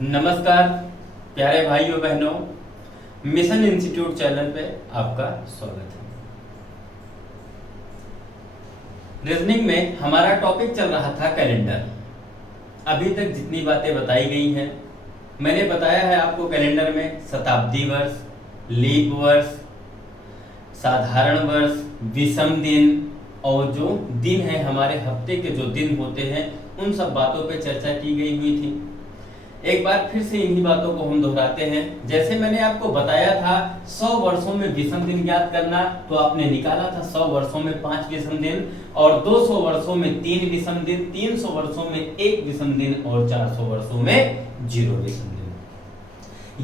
नमस्कार प्यारे भाइयों बहनों, मिशन इंस्टीट्यूट चैनल पे आपका स्वागत है। रीजनिंग में हमारा टॉपिक चल रहा था कैलेंडर। अभी तक जितनी बातें बताई गई हैं मैंने बताया है आपको। कैलेंडर में शताब्दी वर्ष, लीप वर्ष, साधारण वर्ष, विषम दिन और जो दिन है हमारे हफ्ते के जो दिन होते हैं उन सब बातों पे चर्चा की गई हुई थी। एक बार फिर से इन्हीं बातों को हम दोहराते हैं। जैसे मैंने आपको बताया था 100 वर्षों में विषम दिन ज्ञात करना, तो आपने निकाला था 100 वर्षों में 5 विषम दिन और 200 वर्षों में 3 विषम दिन, 300 वर्षों में 1 विषम दिन और 400 वर्षों में 0 विषम दिन।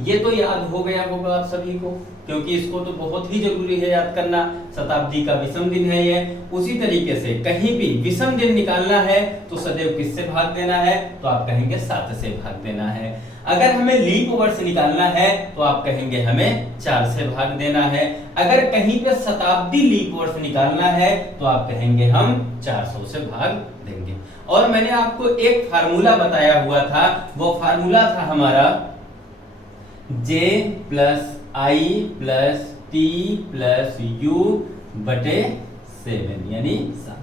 ये तो याद हो गया होगा आप सभी को, क्योंकि इसको तो बहुत ही जरूरी है याद करना। शताब्दी का विषम दिन है ये। उसी तरीके से कहीं भी विषम दिन निकालना है तो सदैव किससे भाग देना है, तो आप कहेंगे 7 से भाग देना है। अगर हमें लीप वर्ष निकालना है तो आप कहेंगे हमें 4 से भाग देना है। अगर कहीं पे शताब्दी लीप वर्ष निकालना है तो आप कहेंगे हम 400 से भाग देंगे। और मैंने आपको एक फार्मूला बताया हुआ था, वो फार्मूला था हमारा J plus I plus T plus you बटे 7 यानी 7।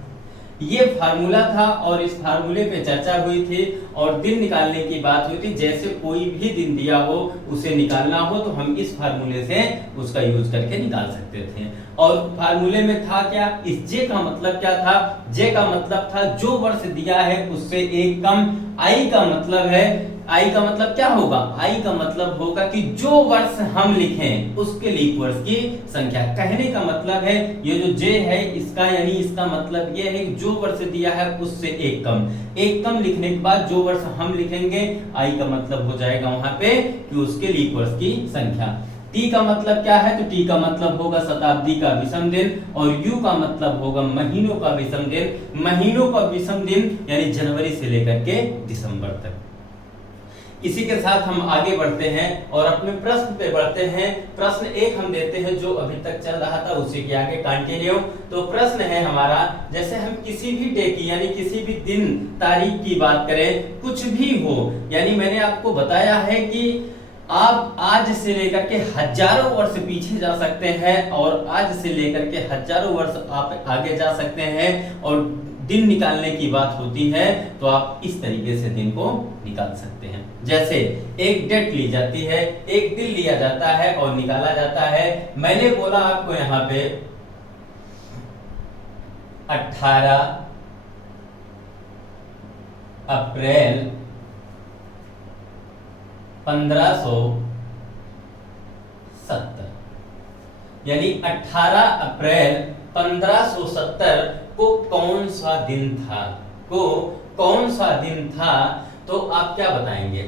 ये फार्मूला था और इस फार्मूले पे चर्चा हुई थी और दिन निकालने की बात हुई थी। जैसे कोई भी दिन दिया हो उसे निकालना हो तो हम इस फार्मूले से उसका यूज करके निकाल सकते थे। और फार्मूले में था क्या, इस जे का मतलब क्या था? जे का मतलब था जो वर्ष दिया है उससे एक कम। आई का मतलब है, आई का मतलब क्या होगा? आई का मतलब होगा कि जो वर्ष हम लिखें उसके लीप वर्ष की संख्या। कहने का मतलब है ये जो जे है इसका यानी इसका मतलब ये है कि जो वर्ष दिया है उससे एक कम। एक कम लिखने के बाद जो वर्ष हम लिखेंगे आई का मतलब हो जाएगा वहां पे कि उसके लीप वर्ष की संख्या। टी का मतलब क्या है? तो टी का मतलब होगा शताब्दी का विषम दिन और यू का मतलब होगा महीनों का विषम दिन। महीनों का विषम दिन यानी जनवरी से लेकर के दिसंबर तक। इसी के साथ हम आगे बढ़ते हैं और अपने प्रश्न पे बढ़ते हैं। प्रश्न एक हम देते हैं जो अभी तक चल रहा था उसी के आगे कंटिन्यू। तो प्रश्न है हमारा, जैसे हम किसी भी डे की यानी किसी भी दिन तारीख की बात करें, कुछ भी हो, यानी मैंने आपको बताया है कि आप आज से लेकर के हजारों वर्ष पीछे जा सकते हैं और आज से लेकर के हजारों वर्ष आप आगे जा सकते हैं और दिन निकालने की बात होती है तो आप इस तरीके से दिन को निकाल सकते हैं। जैसे एक डेट ली जाती है, एक दिन लिया जाता है और निकाला जाता है। मैंने बोला आपको यहां पे 18 अप्रैल 1570, यानी 18 अप्रैल 1570 को कौन सा दिन था? तो आप क्या बताएंगे?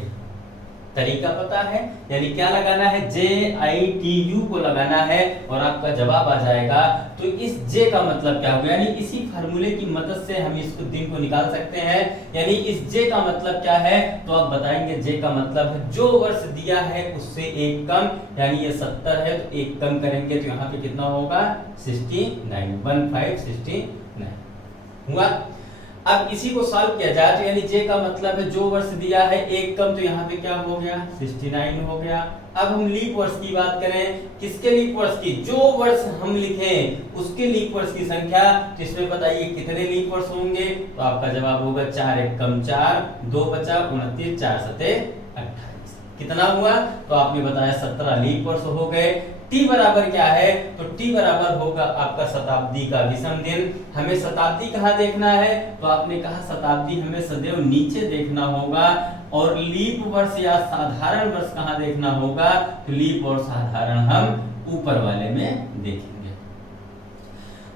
तरीका पता है, यानी क्या लगाना है? JITU को लगाना है और आपका जवाब आ जाएगा। तो इस J का मतलब क्या होगा? यानी इसी फार्मूले की मदद से हम इस दिन को निकाल सकते हैं। यानी इस J का मतलब क्या है? तो आप बताएंगे J का मतलब है जो वर्ष दिया है उससे एक कम, यानी ये 70 है तो एक कम करेंगे तो यहाँ पे कितना होगा? 69, 1569 हुआ। अब इसी को सॉल्व किया जाए तो यानी जे का मतलब है जो वर्ष दिया है एक कम, तो यहाँ पे क्या हो गया? 69 हो गया। अब हम लीप वर्ष की बात करें, किसके लीप वर्ष की? जो वर्ष हम लिखें उसके लीप वर्ष की संख्या। तो इसमें बताइए कितने लीप वर्ष होंगे? तो आपका जवाब होगा 4 एक कम 4, 2 बचा 29, 4 सते 28। कितना हुआ? तो आपने बताया 17 लीप वर्ष हो गए। टी बराबर क्या है? तो टी बराबर होगा आपका शताब्दी का विषम दिन। हमें शताब्दी कहाँ देखना है? तो आपने कहा शताब्दी हमें सदैव नीचे देखना होगा और लीप वर्ष या साधारण वर्ष कहाँ देखना होगा? तो लीप और साधारण हम ऊपर वाले में देखेंगे।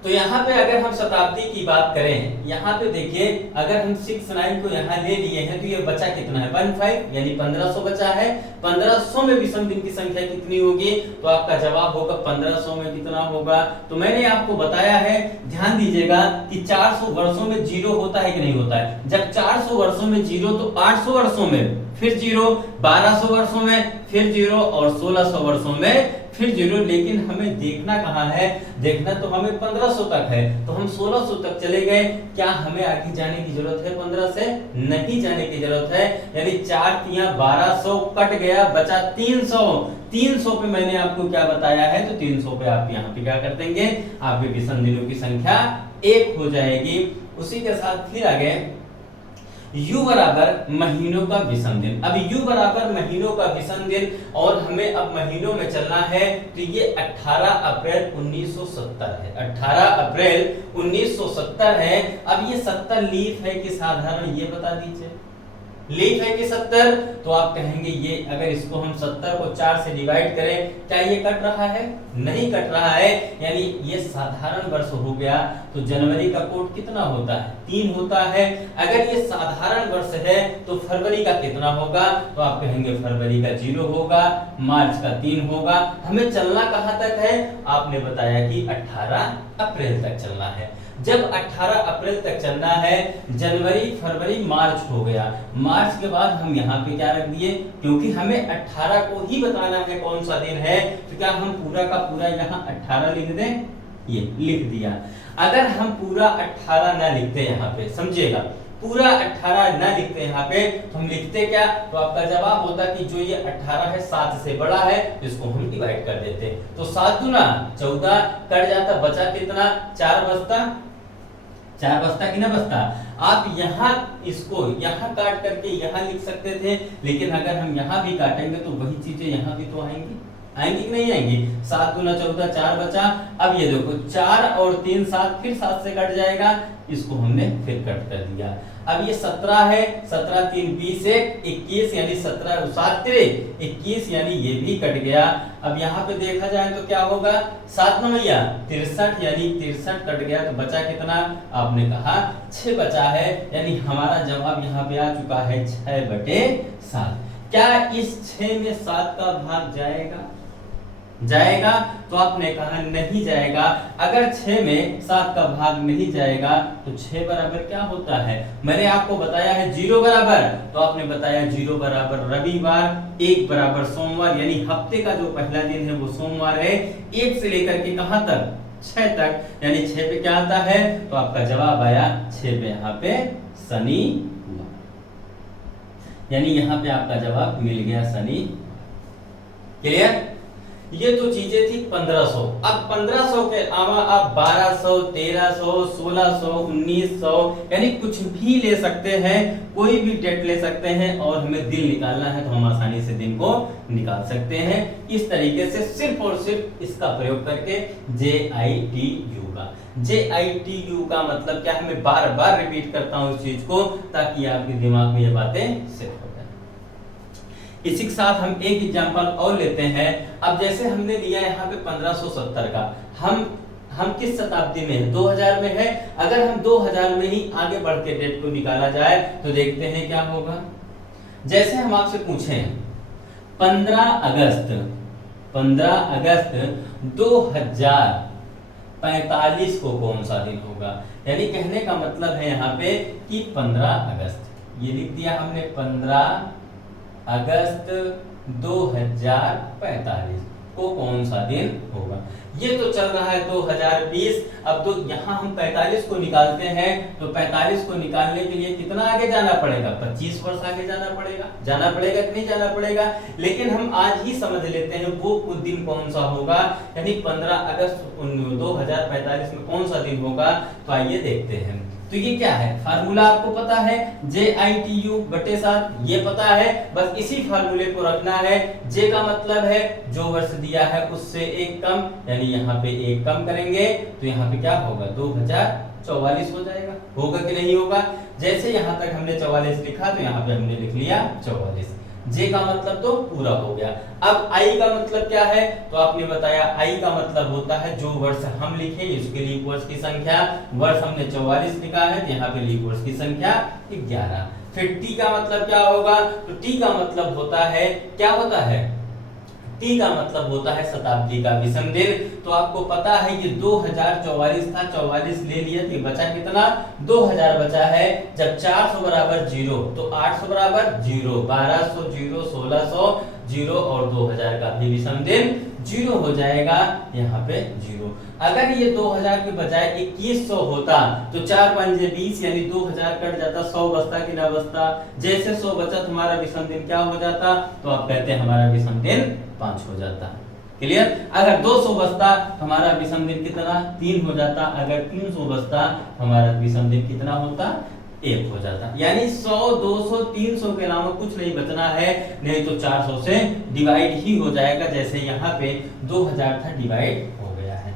तो यहाँ पे अगर हम शताब्दी की बात करें, यहाँ पे देखिए अगर हम 69 को यहाँ ले लिए हैं तो ये बचा कितना है? 15 यानी 1500 बचा है। 1500 में विषम दिन की संख्या कितनी होगी? तो आपका जवाब होगा 1500 में कितना होगा? तो मैंने आपको बताया है, ध्यान दीजिएगा कि 400 वर्षों में 0 होता है कि नहीं होता है। जब 400 वर्षों में 0 तो 800 वर्षों में फिर 0, 1200 वर्षों में फिर 0 और 1600 वर्षों में फिर 0, लेकिन हमें देखना कहाँ है, देखना तो हमें 1500 तक है, तो हम 1600 तक चले गए। क्या हमें आगे जाने की जरूरत है 15 से? नहीं जाने की जरूरत है। यानी 4 तिया 1200 कट गया, बचा 300। 300 पे मैंने आपको क्या बताया है, तो 300 पे आप यहाँ पे क्या कर देंगे, आपके विषम दिनों की संख्या 1 हो जाएगी। उसी के साथ फिर आगे u बराबर महीनों का विषम दिन। अब u बराबर महीनों का विषम दिन, और हमें अब महीनों में चलना है, तो ये 18 अप्रैल 1970 है। 18 अप्रैल 1970 है। अब ये 70 लीप है कि साधारण, ये बता दीजिए। लीप है कि 70? तो आप कहेंगे ये अगर इसको हम 70 को 4 से डिवाइड करें, क्या ये कट रहा है? नहीं कट रहा है, यानी ये साधारण वर्ष हो गया। तो जनवरी का कोड कितना होता है? 3 होता है। अगर ये साधारण वर्ष है तो फरवरी का कितना होगा? तो आप कहेंगे फरवरी का 0 होगा, मार्च का 3 होगा। हमें चलना कहां तक है? आपने बताया कि 18 अप्रैल तक चलना है। जब 18 अप्रैल तक चलना है, जनवरी फरवरी मार्च हो गया, मार्च के बाद हम यहाँ पे क्या रख दिए, क्योंकि हमें 18 को ही बताना है कौन सा दिन है, तो क्या हम पूरा का पूरा यहाँ 18 लिख दें? ये लिख दिया। अगर हम पूरा 18 ना लिखते यहाँ पे, समझिएगा, पूरा 18 ना लिखते यहाँ पे, तो हम लिखते क्या? तो आपका जवाब होता कि जो ये 18 है 7 से बड़ा है, इसको हम डिवाइड कर देते। तो 7 दूना 14 कट जाता, बचा कितना? 4 बचता। 4 बचता कि ना बचता? आप यहाँ इसको यहाँ काट करके यहाँ लिख सकते थे, लेकिन अगर हम यहाँ भी काटेंगे तो वही चीजें यहाँ भी तो आएंगी, आएंगी कि नहीं आएंगी? 7 दूना 14, 4 बचा। अब ये देखो 4 और 3 7, फिर 7 से कट जाएगा, इसको हमने फिर कट कर दिया। अब ये 17 है, 17 3 20 21, यानी 17 7 3 21, यानी ये भी कट गया। अब यहाँ पे देखा जाए तो क्या होगा? 7 9 63, यानी 63 कट गया, तो बचा कितना? आपने कहा 6 बचा है, यानी हमारा जवाब यहाँ पे आ चुका है 6/7। क्या इस 6 में 7 का भाग जाएगा? जाएगा? तो आपने कहा नहीं जाएगा। अगर 6 में 7 का भाग नहीं जाएगा तो 6 बराबर क्या होता है? मैंने आपको बताया है 0 बराबर, तो आपने बताया 0 बराबर रविवार, 1 बराबर सोमवार, यानी हफ्ते का जो पहला दिन है वो सोमवार है। 1 से लेकर के कहां तक? 6 तक, यानी 6 पे क्या आता है? तो आपका जवाब आया 6 पे यहाँ पे शनि हुआ, यानी यहाँ पे आपका जवाब मिल गया शनि। क्लियर? ये तो चीजें थी 1500। अब 1500 के अलावा आप 1200, 1300, 1600, 1900, यानी कुछ भी ले सकते हैं, कोई भी डेट ले सकते हैं, और हमें दिन निकालना है तो हम आसानी से दिन को निकाल सकते हैं इस तरीके से, सिर्फ और सिर्फ इसका प्रयोग करके। JITU का, JITU का मतलब क्या है? मैं बार बार रिपीट करता हूँ इस चीज को, ताकि आपके दिमाग में ये बातें सेट हो। इसी के साथ हम एक एग्जांपल और लेते हैं। अब जैसे हमने लिया यहाँ पे 1570 का, हम किस शताब्दी में है? 2000 में है। अगर हम 2000 में ही आगे बढ़ के डेट को निकाला जाए तो देखते हैं क्या होगा। जैसे हम आपसे पूछें 15 अगस्त 2045 को कौन सा दिन होगा? यानी कहने का मतलब है यहाँ पे कि 15 अगस्त, ये लिख दिया हमने, 15 अगस्त 2045 को कौन सा दिन होगा? ये तो चल रहा है 2020। अब तो यहाँ हम 45 को निकालते हैं, तो 45 को निकालने के लिए कितना आगे जाना पड़ेगा? 25 वर्ष आगे जाना पड़ेगा कि नहीं जाना पड़ेगा? लेकिन हम आज ही समझ लेते हैं वो दिन कौन सा होगा, यानी 15 अगस्त 2045 में कौन सा दिन होगा। तो आइए देखते हैं। तो ये क्या है? फार्मूला आपको पता है, JITU/7, ये पता है, बस इसी फार्मूले को रखना है। J का मतलब है जो वर्ष दिया है उससे 1 कम, यानी यहाँ पे 1 कम करेंगे तो यहाँ पे क्या होगा? 2044 हो जाएगा। होगा कि नहीं होगा? जैसे यहाँ तक हमने 44 लिखा तो यहाँ पे हमने लिख लिया 44। J का मतलब तो पूरा हो गया। अब I का मतलब क्या है? तो आपने बताया I का मतलब होता है जो वर्ष हम लिखे उसके लीप वर्ष की संख्या। वर्ष हमने 44 लिखा है तो यहाँ पे लीप वर्ष की संख्या 11। फिर T का मतलब क्या होगा? तो T का मतलब होता है, क्या होता है? T का मतलब होता है शताब्दी का विषम दिन। तो आपको पता है ये 2044 था, 44 ले लिया तो बचा कितना? 2000 बचा है। जब 400 बराबर 0 तो 800 बराबर 0, 1200 0, 1600 जीरो और 2000 का भी विषम दिन जीरो हो जाएगा, यहाँ पे जीरो। अगर ये 2000 के बजाय 2100 होता तो 4 पंजे 20 यानी 2000 कट जाता, 100 बचता कि ना बचता। जैसे 100 बचा तुम्हारा विषम दिन क्या हो जाता, तो आप कहते हैं हमारा विषम दिन 5 हो जाता। क्लियर। अगर 200 बचता तो हमारा विषम दिन कितना 3 हो जाता। अगर 300 बचता हमारा विषम दिन कितना होता 1 हो जाता। यानी 100 200 300 के अलावा कुछ नहीं बचना है, नहीं तो 400 से डिवाइड ही हो जाएगा। जैसे यहाँ पे 2000 था डिवाइड हो गया है।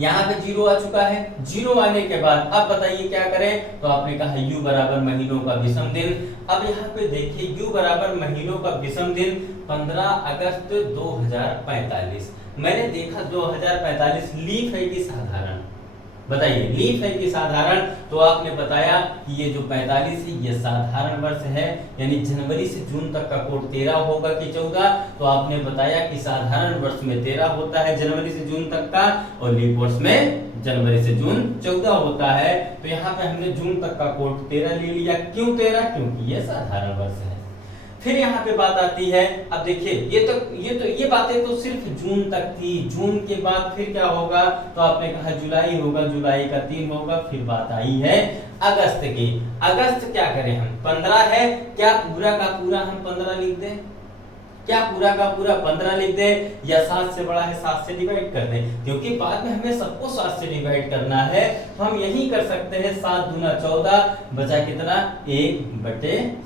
यहाँ पे जीरो आ चुका है। जीरो आने के बाद अब बताइए क्या करें, तो आपने कहा u बराबर महीनों का विषम दिन। अब यहाँ पे देखिए u बराबर महीनों का विषम दिन 15 अगस्त 2045। मैंने देखा 2045 लीप है कि साधारण, बताइए लीप है कि साधारण। तो आपने बताया कि ये जो 45 है ये साधारण वर्ष है, यानी जनवरी से जून तक का कोड 13 होगा कि 14। तो आपने बताया कि साधारण वर्ष में 13 होता है जनवरी से जून तक का, और लीप वर्ष में जनवरी से जून 14 होता है। तो यहाँ पे हमने जून तक का कोड 13 ले लिया। क्यों 13? क्योंकि ये साधारण वर्ष है। फिर यहाँ पे बात आती है, अब देखिए ये बातें तो सिर्फ जून तक थी। जून के बाद फिर क्या होगा, तो आपने कहा जुलाई होगा, जुलाई का 3 होगा। फिर बात आई है अगस्त की। अगस्त क्या करें हम, 15 है, क्या पूरा का पूरा हम 15 लिख दें, क्या पूरा का पूरा 15 लिख दें, या 7 से बड़ा है 7 से डिवाइड कर दें, क्योंकि बाद में हमें सबको 7 से डिवाइड करना है। तो हम यही कर सकते हैं, 7 दूना 14, बचा कितना 1/7।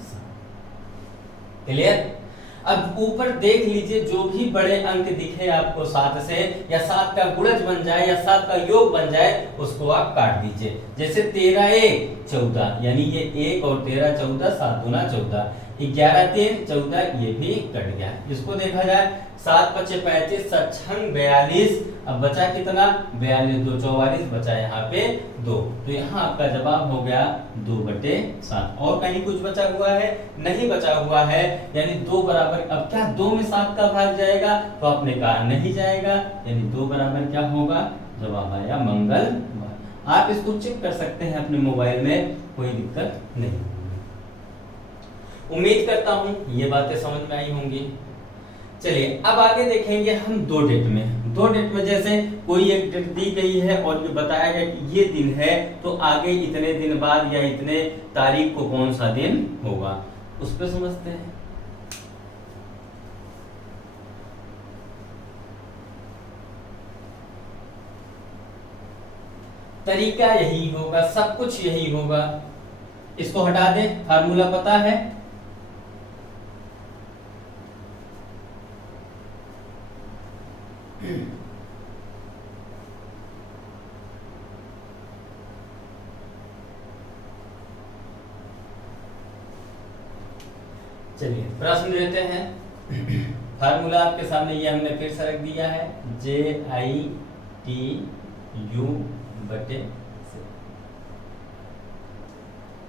क्लियर। अब ऊपर देख लीजिए, जो भी बड़े अंक दिखे आपको 7 से, या 7 का गुणज बन जाए या 7 का योग बन जाए, उसको आप काट दीजिए। जैसे 13 1 14, यानी ये 1 और 13 14, 7 दूना 14, 11 3 14, ये भी कट गया। इसको देखा जाए 7 5 35, 7 6 42, अब बचा कितना 42 2 44, बचा यहाँ पे 2। तो यहाँ आपका जवाब हो गया 2/7। और कहीं कुछ बचा हुआ है? नहीं बचा हुआ है, यानी 2 बराबर। अब क्या 2 में 7 का भाग जाएगा, तो आपने कहा नहीं जाएगा, यानी 2 बराबर क्या होगा, जवाब आया मंगलवार। आप इसको चेक कर सकते हैं अपने मोबाइल में, कोई दिक्कत नहीं। उम्मीद करता हूं ये बातें समझ में आई होंगी। चलिए अब आगे देखेंगे हम दो डेट में जैसे कोई एक डेट दी गई है और ये बताया गया कि ये दिन है, तो आगे इतने दिन बाद या इतने तारीख को कौन सा दिन होगा, उस पर समझते हैं। तरीका यही होगा, सब कुछ यही होगा। इसको हटा दे, फार्मूला पता है, चलिए प्रश्न देते हैं। फार्मूला आपके सामने ये हमने फिर से रख दिया है, JITU बटे से।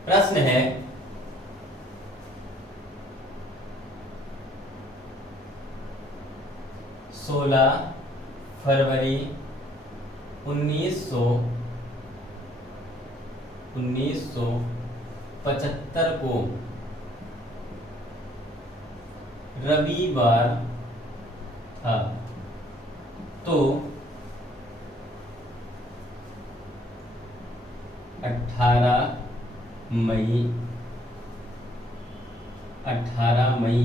प्रश्न है 16 फरवरी 1975 को रविवार था, तो 18 मई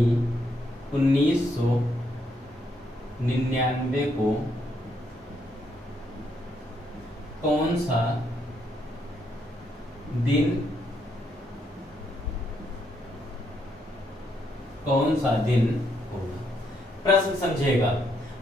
1999 को कौन सा दिन होगा। प्रश्न समझेगा,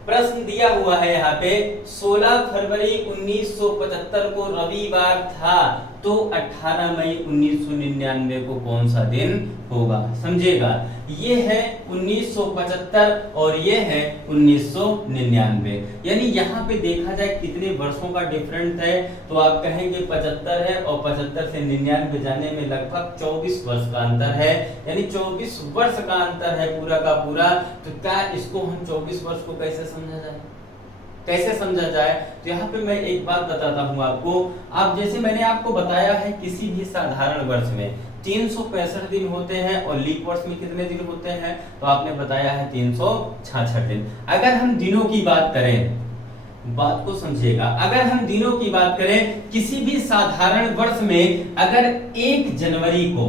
प्रश्न दिया हुआ है यहाँ पे 16 फरवरी 1975 को रविवार था, तो 18 मई 1999 को कौन सा दिन होगा। समझेगा, ये है 1975 और ये है 1999, यानी यहाँ पे देखा जाए कितने वर्षों का डिफरेंस है, तो आप कहेंगे 75 है और 75 से 99 जाने में लगभग 24 वर्ष का अंतर है, यानी 24 वर्ष का अंतर है पूरा का पूरा। तो क्या इसको हम 24 वर्ष को कैसे समझा जाए, तो यहाँ पे मैं एक बात बताता हूँ आपको। आप जैसे मैंने आपको बताया है किसी भी साधारण वर्ष में 365 दिन होते हैं और लीप वर्ष में कितने दिन होते हैं, तो आपने बताया है 366 दिन। अगर हम दिनों की बात करें, बात को समझिएगा, अगर हम दिनों की बात करें, किसी भी साधारण वर्ष में अगर 1 जनवरी को,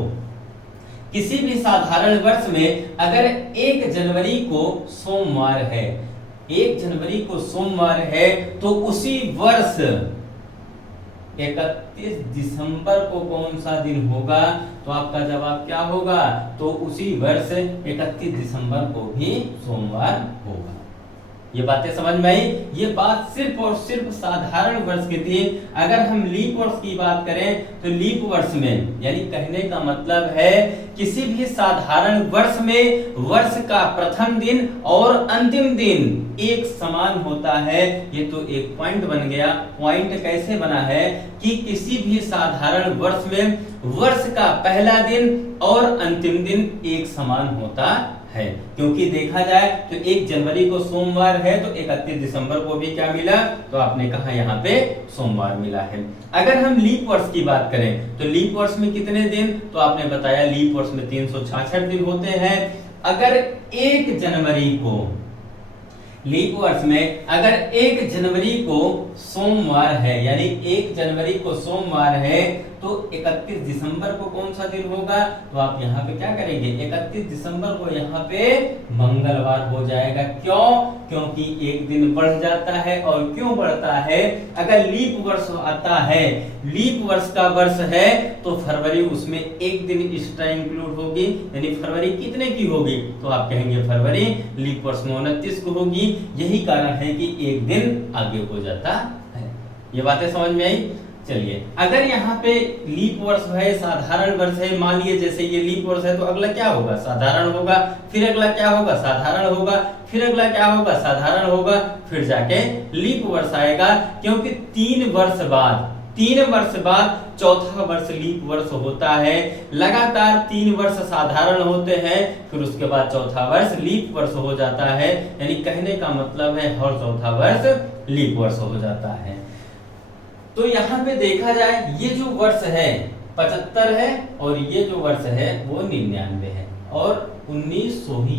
किसी भी साधारण वर्ष में अगर 1 जनवरी को सोमवार है, 1 जनवरी को सोमवार है, तो उसी वर्ष 31 दिसंबर को कौन सा दिन होगा, तो आपका जवाब क्या होगा, तो उसी वर्ष 31 दिसंबर को भी सोमवार होगा। ये बातें समझ में आई। ये बात सिर्फ और सिर्फ साधारण वर्ष की थी। अगर हम लीप वर्ष की बात करें तो लीप वर्ष में, यानी कहने का मतलब है किसी भी साधारण वर्ष में वर्ष का प्रथम दिन और अंतिम दिन एक समान होता है। ये तो एक पॉइंट बन गया। पॉइंट कैसे बना है कि किसी भी साधारण वर्ष में वर्ष का पहला दिन और अंतिम दिन एक समान होता है, क्योंकि देखा जाए तो 1 जनवरी को सोमवार है तो 31 दिसंबर को भी क्या मिला, तो आपने कहा यहाँ पे सोमवार मिला है। अगर हम लीप वर्ष की बात करें तो लीप वर्ष में कितने दिन, तो आपने बताया लीप वर्ष में 366 दिन होते हैं। अगर 1 जनवरी को, लीप वर्ष में अगर 1 जनवरी को सोमवार है, यानी 1 जनवरी को सोमवार है, तो 31 दिसंबर को कौन सा दिन होगा, तो आप यहाँ पे क्या करेंगे, 31 दिसंबर को यहाँ पे मंगलवार हो जाएगा। क्यों, क्योंकि एक दिन बढ़ जाता है। और क्यों बढ़ता है, अगर लीप वर्ष आता है, लीप वर्ष का वर्ष है, तो फरवरी उसमें एक दिन एक्स्ट्रा इंक्लूड होगी, यानी फरवरी कितने की होगी, तो आप कहेंगे फरवरी लीप वर्ष में 29 को होगी। यही कारण है कि एक दिन आगे हो जाता है। ये बातें समझ में आई। चलिए, अगर यहाँ पे लीप वर्ष है, साधारण वर्ष है, मान लीजिए जैसे ये लीप वर्ष है, तो अगला क्या होगा, साधारण होगा, फिर अगला क्या होगा, साधारण होगा, फिर अगला क्या होगा, साधारण होगा, फिर जाके लीप वर्ष आएगा। क्योंकि 3 वर्ष बाद चौथा वर्ष लीप वर्ष होता है। लगातार 3 वर्ष साधारण होते हैं, फिर उसके बाद चौथा वर्ष लीप वर्ष हो जाता है। यानी कहने का मतलब है हर चौथा वर्ष लीप वर्ष हो जाता है। तो यहाँ पे देखा जाए, ये जो वर्ष है 75 है और ये जो वर्ष है वो 99 है और 1900 ही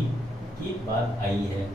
की बात आई है।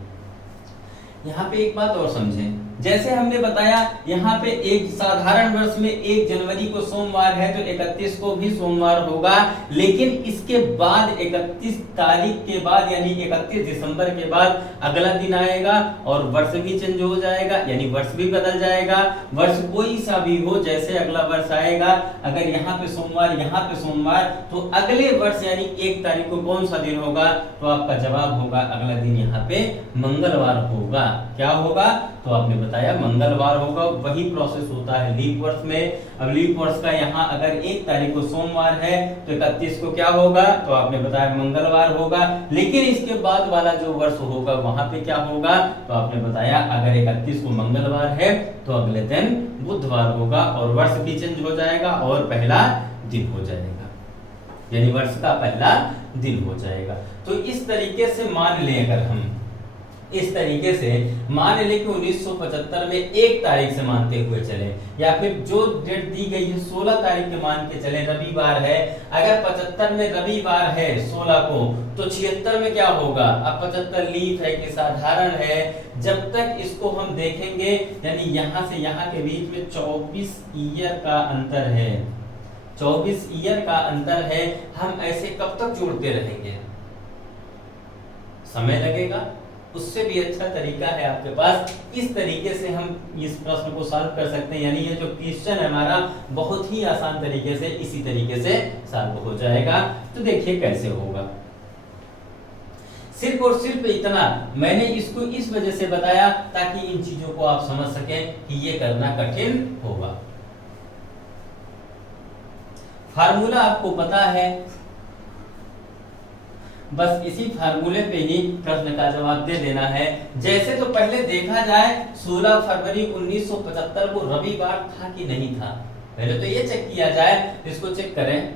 यहाँ पे एक बात और समझें, जैसे हमने बताया यहाँ पे एक साधारण वर्ष में 1 जनवरी को सोमवार है तो 31 को भी सोमवार होगा, लेकिन इसके बाद 31 तारीख के बाद यानी 31 दिसंबर के बाद अगला दिन आएगा और वर्ष भी चेंज हो जाएगा, यानी वर्ष भी बदल जाएगा। वर्ष कोई सा भी हो, जैसे अगला वर्ष आएगा, अगर यहाँ पे सोमवार, यहाँ पे सोमवार, तो अगले वर्ष यानी 1 तारीख को कौन सा दिन होगा, तो आपका जवाब होगा अगला दिन यहाँ पे मंगलवार होगा। क्या होगा, तो आपने बताया मंगलवार होगा। वही प्रोसेस होता है लीप वर्ष में। अब लीप वर्ष का यहाँ अगर 1 तारीख को सोमवार है तो 31 को क्या होगा, तो आपने बताया मंगलवार होगा। लेकिन इसके बाद वाला जो वर्ष होगा वहां पे क्या होगा, तो आपने बताया अगर 31 को मंगलवार है तो अगले दिन बुधवार होगा और वर्ष भी चेंज हो जाएगा और पहला दिन हो जाएगा, यानी वर्ष का पहला दिन हो जाएगा। तो इस तरीके से मान लें, अगर हम इस तरीके से मान लें कि 1975 में 1 तारीख से मानते हुए चले, या फिर जो डेट दी गई है 16 तारीख के मान के चले, रविवार है। अगर 75 में रविवार है 16 को, तो 76 में क्या होगा, अब 75 लीप है कि साधारण है। जब तक इसको हम देखेंगे, यानी यहाँ से यहाँ के बीच में 24 ईयर का अंतर है, 24 ईयर का अंतर है। हम ऐसे कब तक जोड़ते रहेंगे, समय लगेगा। उससे भी अच्छा तरीका है आपके पास, इस तरीके से हम इस प्रश्न को सॉल्व कर सकते हैं। यानी ये जो क्वेश्चन है हमारा बहुत ही आसान तरीके से इसी तरीके से सॉल्व हो जाएगा। तो देखिए कैसे होगा। सिर्फ और सिर्फ इतना मैंने इसको इस वजह से बताया ताकि इन चीजों को आप समझ सकें कि ये करना कठिन होगा। फार्मूला आपको पता है, बस इसी फार्मूले पे ही प्रश्न का जवाब दे देना है। जैसे तो पहले देखा जाए 16 फरवरी 1975 को रविवार था कि नहीं था, पहले तो ये चेक किया जाए। इसको चेक करें,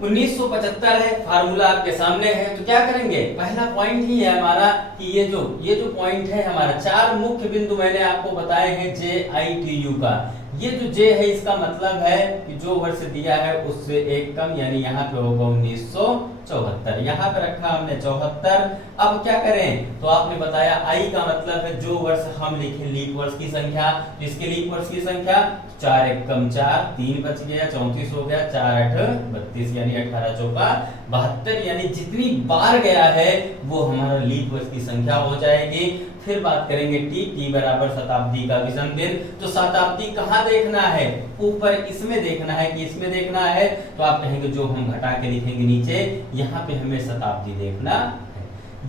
1975 है, फार्मूला आपके सामने है। तो क्या करेंगे, पहला पॉइंट ही है हमारा कि ये जो पॉइंट है हमारा, 4 मुख्य बिंदु मैंने आपको बताए हैं JITU का। ये जो जे है इसका मतलब है कि जो वर्ष दिया है उससे एक कम, यानी यहाँ पे होगा 1974। यहाँ पे रखा हमने 74। अब क्या करें, तो आपने बताया आई का मतलब है जो वर्ष हम लिखे लीप वर्ष की संख्या, तो इसके लीप वर्ष की संख्या 4 एक कम 4, 3 बच गया 34 हो गया, 4 8 32 यानी 18 चौका 72, यानी जितनी बार गया है वो हमारा लीप वर्ष की संख्या हो जाएगी। फिर बात करेंगे टी बराबर शताब्दी का विषम दिन। तो शताब्दी कहाँ देखना है, ऊपर इसमें देखना है कि इसमें देखना है, तो आप कहेंगे जो हम घटा के लिखेंगे नीचे, यहाँ पे हमें शताब्दी देखना है।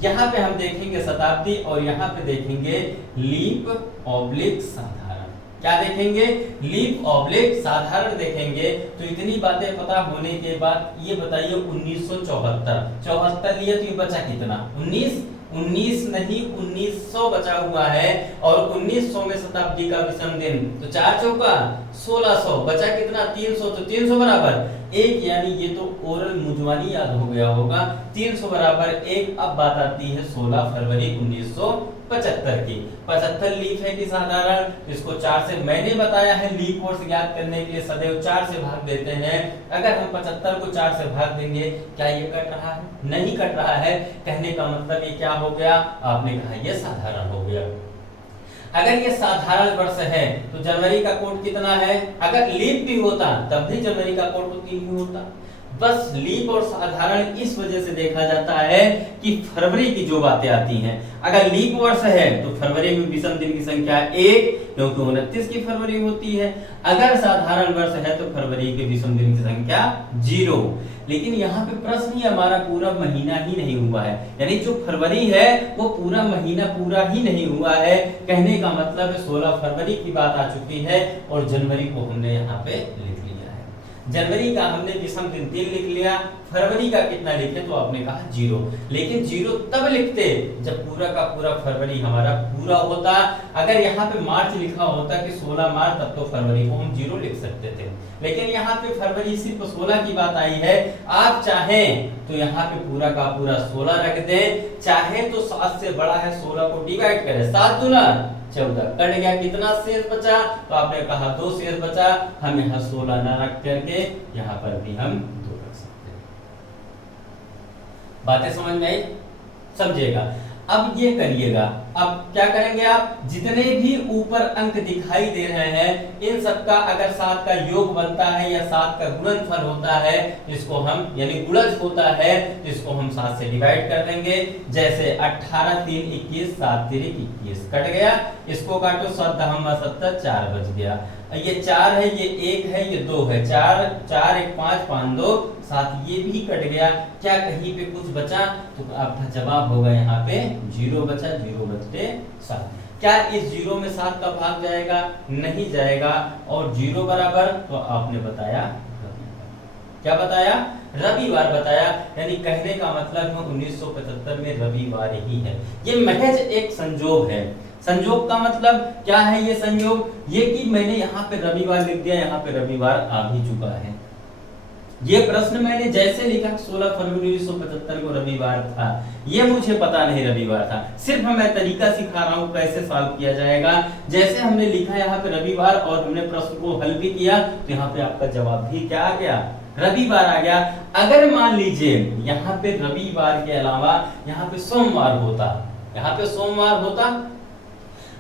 यहाँ पे हम देखेंगे शताब्दी और यहाँ पे देखेंगे लीप ऑब्लिक साधारण। क्या देखेंगे, लीप ऑब्लिक साधारण देखेंगे। तो इतनी बातें पता होने के बाद ये बताइए 1974 लिए तो ये बचा कितना, 19 नहीं 1900 बचा हुआ है, और 1900 में शताब्दी का विषम दिन, तो 4 चौका 1600, बचा कितना 300, तो 300 बराबर 1, यानी ये तो ओरल मुजवानी याद हो गया होगा, 300 बराबर 1। अब बात आती है 16 फरवरी 1975 की। 75 लीप है कि साधारण, इसको 4 से, मैंने बताया है लीप वर्ष ज्ञात करने के लिए सदैव 4 से भाग देते हैं। अगर हम 75 को 4 से भाग देंगे, क्या ये कट रहा है, नहीं कट रहा है। कहने का मतलब ये क्या हो गया, आपने कहा ये साधारण हो गया। अगर ये साधारण वर्ष है तो जनवरी का कोड कितना है, अगर लीप भी होता तब भी जनवरी का कोड तो 3 ही होता। बस लीप और साधारण इस वजह से देखा जाता है कि फरवरी की जो बातें आती हैं, अगर लीप वर्ष है तो फरवरी में विषम दिन की संख्या 1, क्योंकि 29 की फरवरी होती है। अगर साधारण वर्ष है तो फरवरी के विषम दिन की संख्या 0। लेकिन यहाँ पे प्रश्न ही हमारा पूरा महीना ही नहीं हुआ है, यानी जो फरवरी है वो पूरा महीना पूरा ही नहीं हुआ है। कहने का मतलब है 16 फरवरी की बात आ चुकी है और जनवरी को हमने यहाँ पे लिख लिया है। जनवरी का हमने विषम दिन 3 लिख लिया, फरवरी का कितना लिखे, तो आपने कहा 0। लेकिन 0 तब लिखते जब पूरा का पूरा फरवरी हमारा पूरा होता। अगर यहाँ पे मार्च लिखा होता कि 16 मार्च, तब तो फरवरी को हम 0 लिख सकते थे। लेकिन यहाँ पे फरवरी सिर्फ 16 की बात आई है। आप चाहें तो यहाँ पे पूरा का पूरा 16 रख दें, चाहे तो 7 से बड़ा है 16 को डिवाइड करें, 7 दूना 14, कट गया, कितना शेष बचा, तो आपने कहा 2 शेष बचा। हम यहाँ 16 ना रख करके यहाँ पर भी हम 2 रख सकते हैं। बातें समझ में आई, समझिएगा। अब ये करिएगा, अब क्या करेंगे आप, जितने भी ऊपर अंक दिखाई दे रहे हैं इन सबका अगर 7 का योग बनता है या 7 का गुणनफल होता है, इसको हम यानी गुणज होता है, तो इसको हम 7 से डिवाइड कर देंगे। जैसे 18 3 21, 7 3 21, कट गया, इसको काटो 7 10 70, 4 बच गया। ये 4 है, ये 1 है, ये 2 है, 4 4 1 5 5 2 7, ये भी कट गया। क्या कहीं पे कुछ बचा, तो आपका जवाब होगा यहाँ पे 0 बचा, 0 बचते 7। क्या इस 0 में 7 का भाग जाएगा, नहीं जाएगा। और 0 बराबर, तो आपने बताया क्या बताया, रविवार बताया। यानी कहने का मतलब है 1975 में रविवार ही है। ये महज एक संजोग है। संयोग का मतलब क्या है, ये संयोग ये कि मैंने यहाँ पे रविवार लिख दिया, यहाँ पे रविवार आ भी चुका है। ये प्रश्न मैंने जैसे लिखा 16 फरवरी 1975 को रविवार था, ये मुझे पता नहीं रविवार था, सिर्फ मैं तरीका सिखा रहा हूँ कैसे सॉल्व किया जाएगा। जैसे हमने लिखा यहाँ पे रविवार और हमने प्रश्न को हल भी किया, तो यहाँ पे आपका जवाब भी क्या आ गया, रविवार आ गया। अगर मान लीजिए यहाँ पे रविवार के अलावा यहाँ पे सोमवार होता, यहाँ पे सोमवार होता,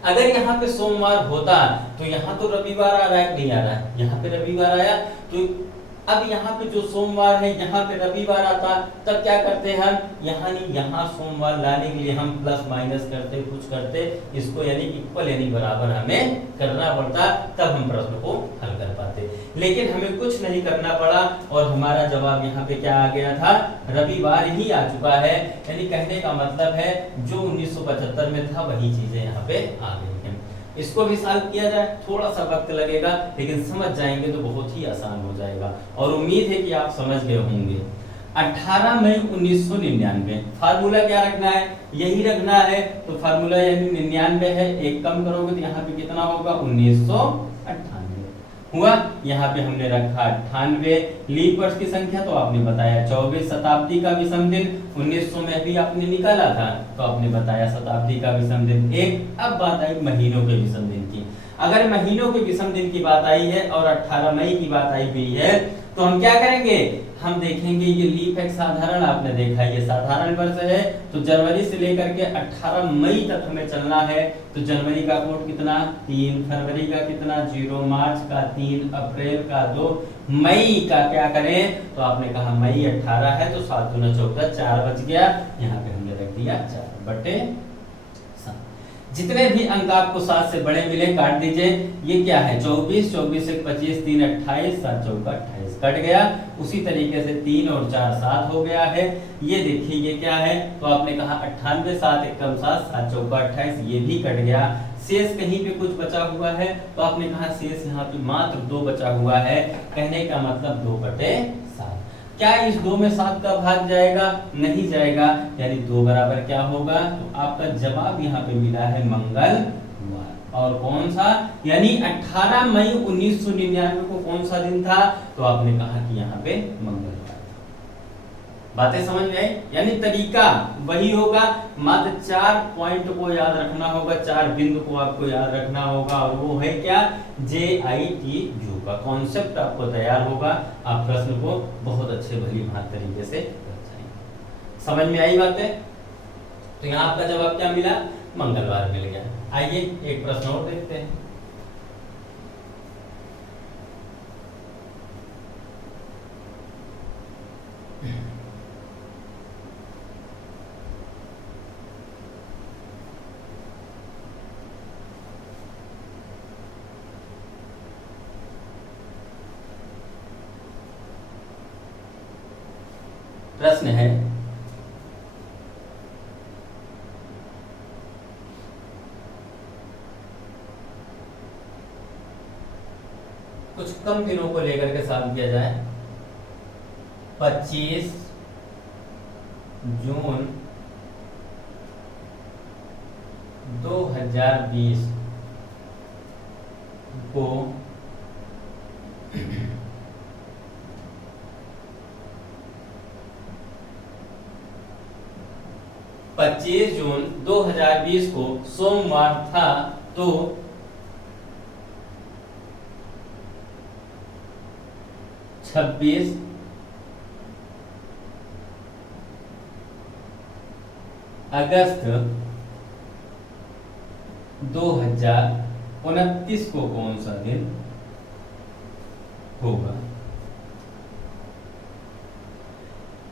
अगर यहाँ पे सोमवार होता तो यहाँ तो रविवार आ रहा है, नहीं आ रहा है, यहाँ पे रविवार आया, तो अब यहाँ पे जो सोमवार है यहाँ पे रविवार आता, तब क्या करते हैं हम, यहाँ नहीं यहाँ सोमवार लाने के लिए हम प्लस माइनस करते, कुछ करते, इसको यानी इक्वल यानी बराबर हमें करना पड़ता, तब हम प्रश्न को हल कर पाते। लेकिन हमें कुछ नहीं करना पड़ा और हमारा जवाब यहाँ पे क्या आ गया था, रविवार ही आ चुका है। यानी कहने का मतलब है जो 1975 में था वही चीजें यहाँ पे आ गई हैं। इसको भी सॉल्व किया जाए, थोड़ा सा वक्त लगेगा, लेकिन समझ जाएंगे तो बहुत ही आसान हो जाएगा और उम्मीद है कि आप समझ गए होंगे। 18 मई 1999, फार्मूला क्या रखना है, यही रखना है, तो फार्मूला यानी 99 है, एक कम करोगे तो यहाँ पे कितना होगा 1998 हुआ। यहाँ पे हमने रखा 98, लीप वर्ष की संख्या तो आपने बताया 24, शताब्दी का विषम दिन 1900 में भी आपने निकाला था, तो आपने बताया शताब्दी का विषम दिन 1। अब बात आई महीनों के विषम दिन की। अगर महीनों के विषम दिन की बात आई है और 18 मई की बात आई हुई है तो हम क्या करेंगे, हम देखेंगे ये लीप एक साधारण, आपने देखा ये साधारण वर्ष है, तो जनवरी से लेकर के 18 मई तक हमें चलना है। तो जनवरी का कोड कितना 3, फरवरी का कितना 0, मार्च का 3, अप्रैल का 2, मई का क्या करें, तो आपने कहा मई 18 है तो 7 दूना 14, 4 बच गया, यहाँ पे हमने रख दिया 4/7। जितने भी अंक आपको 7 से बड़े मिले काट दीजिए। ये क्या है 24, 24 1 25, 3 28, 7 चौका 28 कट गया। उसी तरीके से 3 और 4 7 हो गया है। ये देखिए ये क्या है, तो आपने कहा 98, 7 1 कम 7, 7 चौका 28, ये भी कट गया। शेष कहीं पे कुछ बचा हुआ है, तो आपने कहा शेष यहाँ पे मात्र 2 बचा हुआ है। कहने का मतलब 2/7। क्या इस 2 में 7 का भाग जाएगा, नहीं जाएगा, यानी 2 बराबर क्या होगा, तो आपका जवाब यहाँ पे मिला है मंगलवार। और कौन सा, यानी 18 मई 1999 को कौन सा दिन था, तो आपने कहा कि यहाँ पे मंगलवार। बातें समझ में आई, यानी तरीका वही होगा, मात्र 4 पॉइंट को याद रखना होगा, 4 बिंदु को आपको याद रखना होगा, और वो है क्या, JITU का कॉन्सेप्ट आपको तैयार होगा। आप प्रश्न को बहुत अच्छे भली भांति तरीके से कर जाएंगे। समझ में आई बातें, तो यहाँ आपका जवाब क्या मिला, मंगलवार मिल गया। आइए एक प्रश्न और देखते हैं। प्रश्न है, कुछ कम दिनों को लेकर के सॉल्व किया जाए। 25 जून 2020 को 25 जून 2020 को सोमवार था, तो 26 अगस्त 2029 को कौन सा दिन होगा।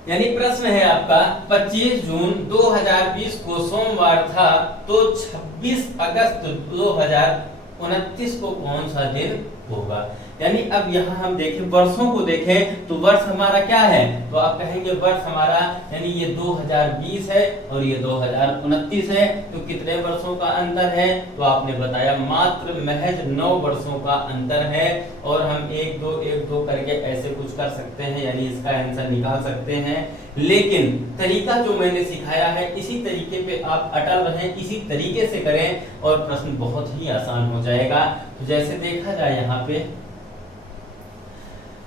यानी प्रश्न है आपका 25 जून 2020 को सोमवार था, तो 26 अगस्त 2029 को कौन सा दिन होगा। यानी अब यहाँ हम देखें, वर्षों को देखें तो वर्ष हमारा क्या है, तो आप कहेंगे वर्ष हमारा, यानी ये 2020 है और ये 2029 है, तो कितने वर्षों का अंतर है, तो आपने बताया मात्र महज 9 वर्षों का अंतर है। और हम 1 2 1 2 करके ऐसे कुछ कर सकते हैं, यानी इसका आंसर निकाल सकते हैं। लेकिन तरीका जो मैंने सिखाया है, इसी तरीके पे आप अटल रहें, इसी तरीके से करें और प्रश्न बहुत ही आसान हो जाएगा। तो जैसे देखा जाए यहाँ पे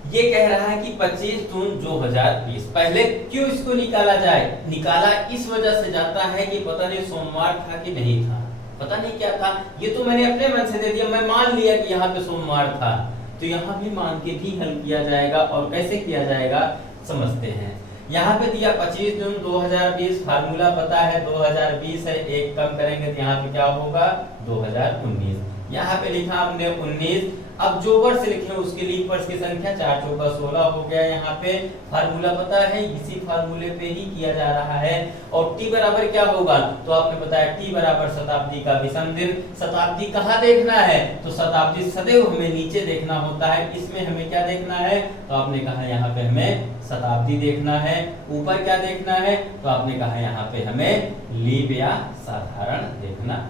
ये कह रहा है कि 25 जून 2020, पहले क्यों इसको निकाला जाए, निकाला इस वजह से जाता है कि पता नहीं सोमवार था कि नहीं था, पता नहीं क्या था, ये तो मैंने अपने मन से दे दिया, मैं मान लिया कि यहाँ पे सोमवार था, तो यहाँ भी मान के भी हल किया जाएगा। और कैसे किया जाएगा समझते हैं। यहाँ पे दिया 25 जून 2020, फार्मूला पता है 2020 है, एक कम करेंगे तो यहाँ पे क्या होगा 2019, यहाँ पे लिखा हमने 19। अब जो वर्ष लिखे उसके लीप वर्ष की संख्या 4 चौका 16 हो गया। यहाँ पे फार्मूला पता है, इसी फार्मूले पे ही किया जा रहा है। और टी बराबर क्या होगा, तो आपने बताया टी बराबर शताब्दी का विषम दिन। शताब्दी कहाँ देखना है, तो शताब्दी सदैव हमें नीचे देखना होता है, इसमें हमें क्या देखना है, तो आपने कहा यहाँ पे हमें शताब्दी देखना है। ऊपर क्या देखना है, तो आपने कहा यहाँ पे हमें लीप या साधारण देखना।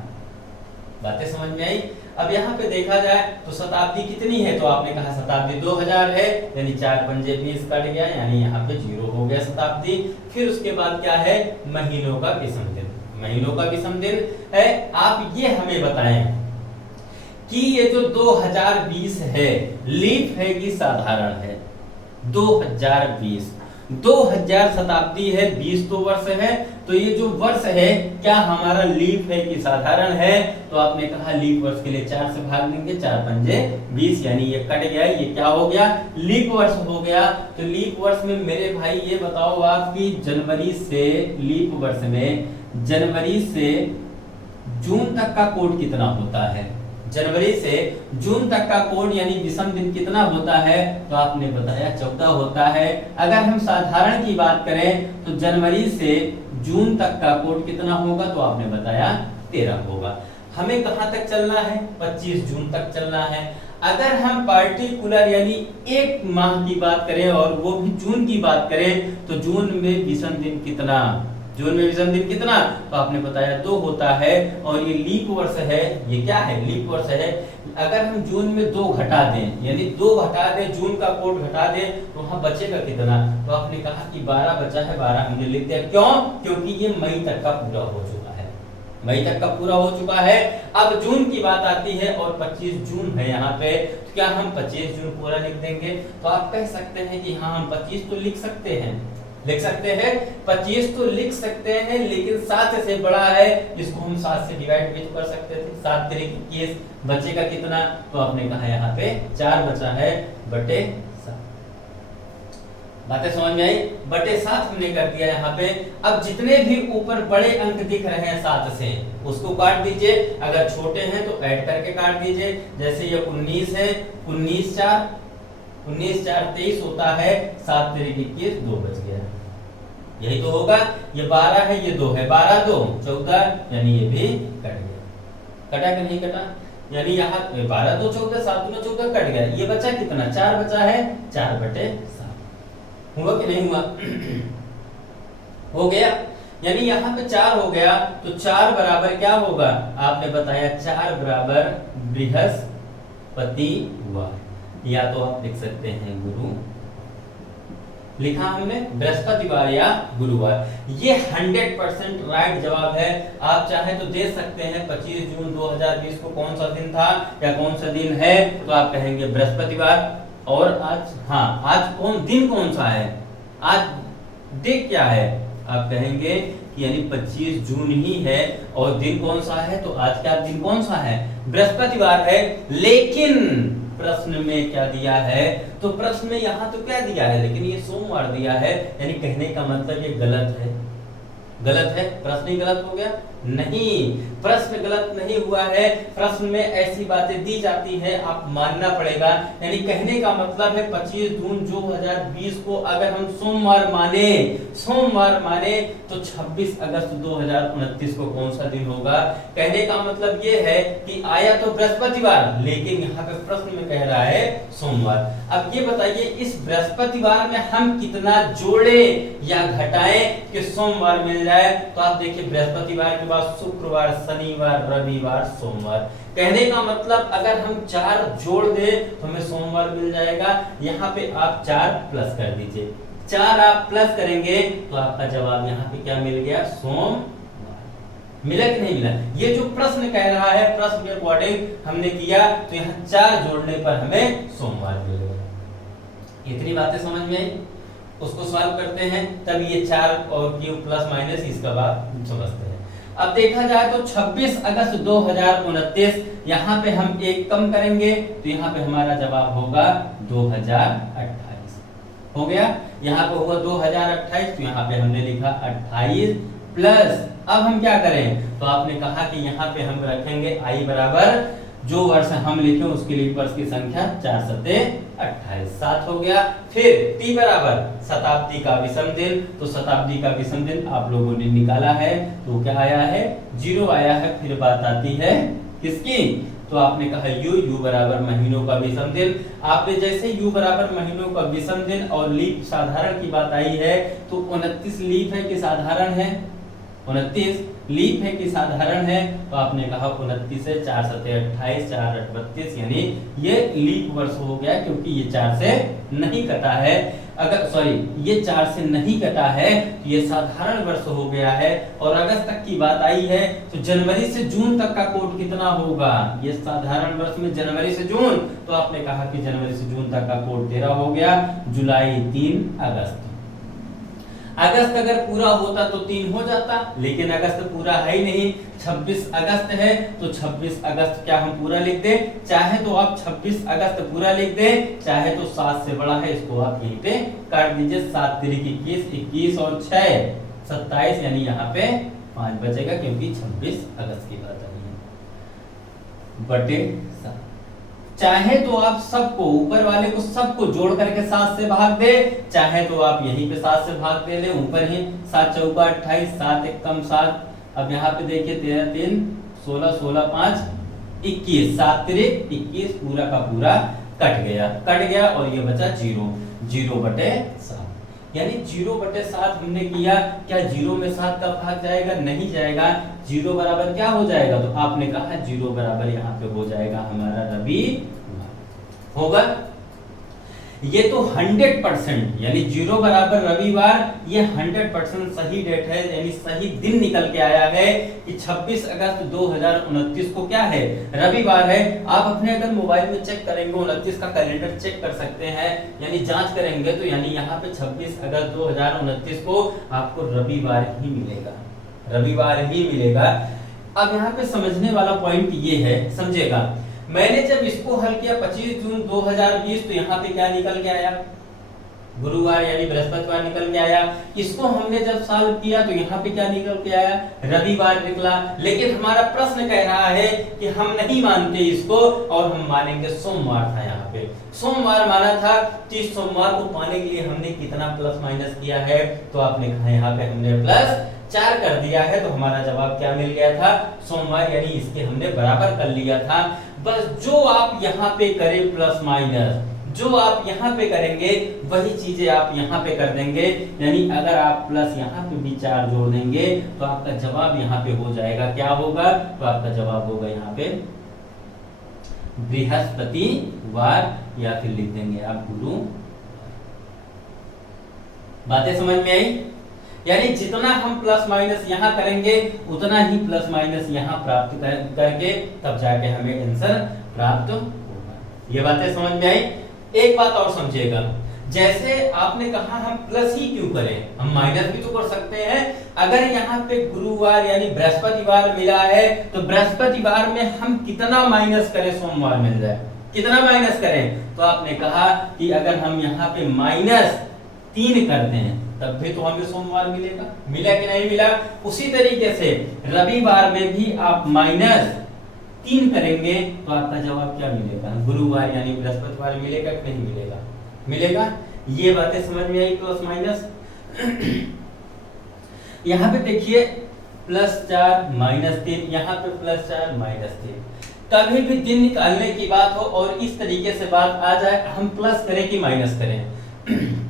बातें समझ में आई। अब यहाँ पे देखा जाए तो शताब्दी कितनी है, तो आपने कहा शताब्दी 2000 है, यानी 4 पंजे 20 कट गया, यानी यहाँ पे 0 हो गया शताब्दी। फिर उसके बाद क्या है, महीनों का विषम दिन, महीनों का विषम दिन है। आप ये हमें बताएं कि ये जो 2020 है लीप है कि साधारण है, 2020 2000 शताब्दी है, 20 तो वर्ष है, तो ये जो वर्ष है क्या हमारा लीप है कि साधारण है? तो आपने कहा लीप वर्ष के लिए 4 से भाग देंगे, 4 पंजे 20, यानी ये कट गया, ये क्या हो गया? लीप वर्ष हो गया। तो लीप वर्ष में मेरे भाई ये बताओ आप कि जनवरी से, लीप वर्ष में जनवरी से जून तक का कोड कितना होता है? जनवरी से जून तक का कोड यानी विषम दिन कितना होता है? तो आपने बताया 14 होता है। अगर हम साधारण की बात करें तो जनवरी से जून तक का कोड कितना होगा? तो आपने बताया 13 होगा। हमें कहां तक चलना है? 25 जून तक चलना है। अगर हम पार्टिकुलर यानी एक माह की बात करें और वो भी जून की बात करें तो जून में विषम दिन कितना? जून में विषम दिन कितना? तो आपने बताया 2 होता है। और ये लीप वर्ष है, ये क्या है? लीप वर्ष है। अगर हम जून में 2 घटा दें, यानी 2 घटा दें, जून का कोड घटा दें, तो वहां बचेगा कितना? तो आपने कहा कि 12 बचा है, 12 हमने लिख दिया। क्यों? क्योंकि ये मई तक का पूरा हो चुका है, मई तक का पूरा हो चुका है। अब जून की बात आती है और 25 जून है यहाँ पे, तो क्या हम 25 जून पूरा लिख देंगे? तो आप कह सकते हैं कि हाँ हम 25 तो लिख सकते हैं, लिख सकते हैं 25 तो लिख सकते हैं, लेकिन 7 से बड़ा है, इसको हम 7 से डिवाइड भी तो कर सकते थे। 7 तरीके की केस बचेगा कितना? तो आपने कहा यहाँ पे 4 बचा है बटे 7। बातें समझ में आई? बटे 7 हमने कर दिया यहाँ पे। अब जितने भी ऊपर बड़े अंक दिख रहे हैं 7 से, उसको काट दीजिए। अगर छोटे हैं तो ऐड करके काट दीजिए। जैसे ये 19 है, 19 4 23 होता है, 7 तरीके की 2 बच गया, यही तो होगा। ये 12 है, ये 2 है, 12 2 14, यानी ये भी कट गया। कटा कि नहीं कटा? यानी यहाँ 12 2 14, 7 2 14 कट गया। ये बचा कितना? 4 बचा है, 4 बटे 7। हुआ कि नहीं हुआ? हो गया। यानी यहाँ पे 4 हो गया, तो 4 बराबर क्या होगा? आपने बताया 4 बराबर बृहस्पतिवार, या तो आप लिख सकते हैं गुरु, लिखा हमने बृहस्पतिवार या गुरुवार। ये 100% राइट जवाब है। आप चाहे तो दे सकते हैं 25 जून 2020 को कौन सा दिन था या कौन सा दिन है, तो आप कहेंगे बृहस्पतिवार। और आज, हाँ आज कौन दिन कौन सा है, आज दिन क्या है? आप कहेंगे कि यानी 25 जून ही है, और दिन कौन सा है? तो आज का दिन कौन सा है? बृहस्पतिवार है। लेकिन प्रश्न में क्या दिया है? तो प्रश्न में यहाँ तो क्या दिया है, लेकिन ये सोमवार दिया है, यानी कहने का मतलब ये गलत है। गलत है, प्रश्न ही गलत हो गया? नहीं, प्रश्न गलत नहीं हुआ है। प्रश्न में ऐसी बातें दी जाती है, आप मानना पड़ेगा। यानी कहने का मतलब है 25 जून 2020 को अगर हम सोमवार माने तो 26 अगस्त 2029 को कौन सा दिन होगा? कहने का मतलब ये है कि आया तो बृहस्पतिवार, लेकिन यहाँ पे प्रश्न में कह रहा है सोमवार। अब ये बताइए इस बृहस्पतिवार में हम कितना जोड़े या घटाएं कि सोमवार मिल जाए? तो आप देखिए बृहस्पतिवार के बाद शुक्रवार, शनिवार, रविवार, सोमवार। कहने का मतलब अगर हम 4 जोड़ दें तो हमें सोमवार मिल जाएगा। यहाँ पे आप 4 प्लस कर दीजिए, 4 आप प्लस करेंगे तो आपका जवाब यहाँ पे क्या मिल गया? सोमवार। मिला कि नहीं मिला? ये जो प्रश्न कह रहा है, प्रश्न के अकॉर्डिंग हमने किया, तो यहाँ 4 जोड़ने पर हमें सोमवार मिलेगा। इतनी बातें समझ में आई? उसको सॉल्व करते हैं, तब ये 4 और क्यूब प्लस माइनस इसका बात समझते हैं। अब देखा जाए तो 26 अगस्त 2029, यहाँ पे हम एक कम करेंगे तो यहाँ पे हमारा जवाब होगा 2028। हो गया? यहाँ पे हुआ 2028, तो यहाँ पे हमने लिखा 28 प्लस, अब हम क्या करें? तो आपने कहा कि यहाँ पे हम रखेंगे आई बराबर जो वर्ष हम लिखे उसके लिए वर्ष की संख्या 4 सते 28, 7 हो गया। फिर टी बराबर शताब्दी का विषम दिन, तो शताब्दी का विषम दिन आप लोगों ने निकाला है, तो क्या आया है? 0 आया है। फिर बात आती है किसकी? तो आपने कहा यू बराबर महीनों का विषम दिन। आपने जैसे यू बराबर महीनों का विषम दिन और लीप साधारण की बात आई है, तो 29 लीप है कि साधारण है? 29 लीप है कि साधारण है? तो आपने कहा 29 है, 4 सते 28, 4 8 32, यानी ये लीप वर्ष हो गया, क्योंकि ये 4 से नहीं कटा है। अगर सॉरी ये 4 से नहीं कटा है तो ये साधारण वर्ष हो गया है। और अगस्त तक की बात आई है, तो जनवरी से जून तक का कोड कितना होगा? ये साधारण वर्ष में जनवरी से जून, तो आपने कहा कि जनवरी से जून तक का कोड 13 हो गया। जुलाई 3 अगस्त, अगस्त अगर पूरा होता तो 3 हो जाता, लेकिन अगस्त पूरा है ही नहीं। 26 अगस्त है तो 26 अगस्त क्या हम पूरा लिख दें? चाहे तो आप 26 अगस्त पूरा लिख दें, चाहे तो 7 से बड़ा है इसको आप यहीं पे काट दीजिए। 7 तिरिक 21, 21 और 6 27, यानी यहाँ पे 5 बचेगा क्योंकि 26 अगस्त की बात आई है बटे 7। चाहे तो आप सबको ऊपर वाले को सबको जोड़ करके 7 से भाग दे, चाहे तो आप यहीं पे 7 से भाग दे ले ऊपर ही। 7 चौका 28, 7 एक कम 7। अब यहाँ पे देखिए 13 3 16, 16 5 21, 7 तिरिक 21 पूरा का पूरा कट गया और ये बचा 0, 0 बटे 7। यानी 0 बटे 7 हमने किया। क्या 0 में 7 का भाग जाएगा? नहीं जाएगा। 0 बराबर क्या हो जाएगा? तो आपने कहा 0 बराबर यहाँ पे हो जाएगा हमारा रविवार होगा। ये तो 100% यानी 0 बराबर रविवार, ये 100% सही डेट है, यानी सही दिन निकल के आया है कि 26 अगस्त 2029 को क्या है? रविवार है। आप अपने अगर मोबाइल में चेक करेंगे 29 का कैलेंडर चेक कर सकते हैं, यानी जांच करेंगे तो यानी यहाँ पे 26 अगस्त 2029 को आपको रविवार ही मिलेगा, रविवार ही मिलेगा। अब यहाँ पे समझने वाला पॉइंट ये है, समझेगा, मैंने जब इसको हल किया 25 जून 2020 तो यहाँ पे क्या निकल के आया? गुरुवार यानी बृहस्पतिवार निकल के आया। इसको हमने जब सॉल्व किया तो यहाँ पे क्या निकल के आया? रविवार निकला। लेकिन हमारा प्रश्न कह रहा है कि हम नहीं मानते इसको और हम मानेंगे सोमवार था। यहाँ पे सोमवार माना था, तो इस सोमवार को पाने के लिए हमने कितना प्लस माइनस किया है? तो आपने कहा यहाँ पे हमने +4 कर दिया है, तो हमारा जवाब क्या मिल गया था? सोमवार, यानी इसके हमने बराबर कर लिया था। बस जो आप यहाँ पे करें प्लस माइनस, जो आप यहाँ पे करेंगे वही चीजें आप यहाँ पे कर देंगे। यानी अगर आप प्लस यहाँ पे भी 4 जोड़ देंगे तो आपका जवाब यहाँ पे हो जाएगा, क्या होगा? तो आपका जवाब होगा यहाँ पे बृहस्पतिवार, या फिर लिख देंगे आप गुरु। बातें समझ में आई? यानी जितना हम प्लस माइनस यहाँ करेंगे उतना ही प्लस माइनस यहाँ प्राप्त करके तब जाके हमें आंसर प्राप्त होगा। ये बातें समझ में आई? एक बात और समझिएगा, जैसे आपने कहा हम प्लस ही क्यों करें, हम माइनस भी तो कर सकते हैं। अगर यहाँ पे गुरुवार यानी बृहस्पतिवार मिला है तो बृहस्पतिवार में हम कितना माइनस करें सोमवार मिल जाए, कितना माइनस करें? तो आपने कहा कि अगर हम यहाँ पे -3 करते हैं तब भी तो हमें सोमवार मिलेगा। मिला कि नहीं मिला? उसी तरीके से रविवार में भी आप -3 करेंगे तो आपका जवाब क्या मिलेगा? गुरुवार यानी बृहस्पतिवार मिलेगा कि नहीं मिलेगा? मिलेगा। ये बातें समझ में आई प्लस माइनस? यहाँ पे देखिए +4 -3, यहाँ पे +4 -3। कभी भी दिन निकालने की बात हो और इस तरीके से बात आ जाए, हम प्लस करें कि माइनस करें,